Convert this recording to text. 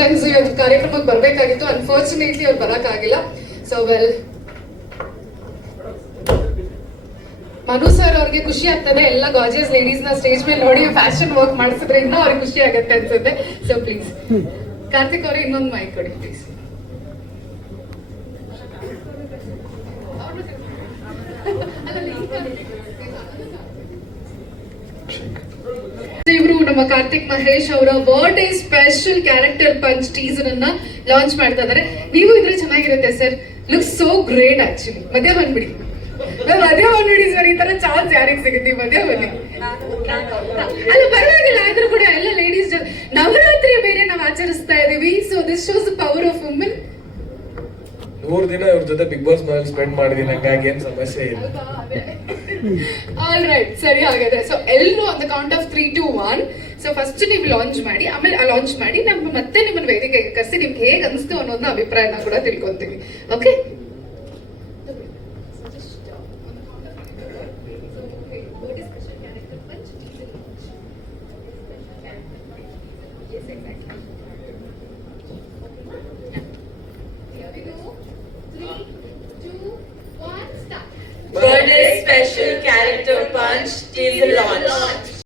Friends ಇವತ್ತು ಕಾರ್ಯಕ್ರಮಕ್ಕೆ ಬರಬೇಕಾಗಿತ್ತು. ಅನ್ಫಾರ್ಚುನೇಟ್ಲಿ ಅವ್ರು ಬರಕ್ಕಾಗಿಲ್ಲ. ಸೊ ವೆಲ್ ಮನು ಸರ್ ಅವ್ರಿಗೆ ಖುಷಿ ಆಗ್ತದೆ. ಎಲ್ಲ ಗಾಜಿಯಸ್ ಲೇಡೀಸ್ನ ಸ್ಟೇಜ್ ಮೇಲೆ ನೋಡಿ ಫ್ಯಾಷನ್ ವರ್ಕ್ ಮಾಡಿಸಿದ್ರೆ ಇನ್ನೂ ಅವ್ರಿಗೆ ಖುಷಿ ಆಗುತ್ತೆ ಅನ್ಸುತ್ತೆ. ಸೊ ಪ್ಲೀಸ್ ಕಾರ್ತಿಕ್ ಅವ್ರಿಗೆ ಇನ್ನೊಂದು ಮೈಕ್ ಕೊಡಿ ಪ್ಲೀಸ್ ಇವರು ನಮ್ಮ ಕಾರ್ತಿಕ್ ಮಹೇಶ್ ಅವರ birthday special character punch teaser ಅನ್ನ ಲಾಂಚ್ ಮಾಡ್ತಾ ಇದಾರೆ ನೀವು ಇದ್ರೆ ಚೆನ್ನಾಗಿರುತ್ತೆ sir look so great actually ಮದ್ಯ ಬಂದ್ಬಿಡಿ. ಮದ್ಯ ಬಂದ್ಬಿಡಿ ಸರ್ ಈ ತರ ಚಾನ್ಸ್ ಯಾರಿಗೆ ಸಿಗುತ್ತೆ? ಮದ್ಯ ಬನ್ನಿ. ಅಲ್ಲ, ಪರವಾಗಿಲ್ಲ. ಆದ್ರೂ ಕೂಡ ಎಲ್ಲ ಲೇಡೀಸ್ ನವರಾತ್ರಿ ಬೇರೆ ನಾವು ಆಚರಿಸ್ತಾ ಇದೀವಿ. So this shows the power of women ನೂರ್ ದಿನ ಇವ್ರ ಜೊತೆ ಬಿಗ್ ಬಾಸ್ ಮನೇಲಿ ಸ್ಪೆಂಡ್ ಮಾಡಿದೀನಿ ಹಂಗಾಗಿ ಏನ್ ಸಮಸ್ಯೆ ಇಲ್ಲ. ಆಲ್ ರೈಟ್ ಸರಿ ಹಾಗಾದ್ರೆ. ಸೊ ಎಲ್ಲರೂ on the count of three two one so first ನೀವು ಲಾಂಚ್ ಮಾಡಿ ಆಮೇಲೆ ಲಾಂಚ್ ಮಾಡಿ ನಮ್ಮ ಮತ್ತೆ ನಿಮ್ಮನ್ನ ವೇದಿಕೆಗೆ ಕರೆಸಿ ನಿಮ್ಗೆ ಹೇಗೆ ಅನಿಸ್ತು ಅನ್ನೋದನ್ನ ಅಭಿಪ್ರಾಯನ ಕೂಡ ತಿಳ್ಕೊಂತೀವಿ. Okay Birthday special character punch is launched.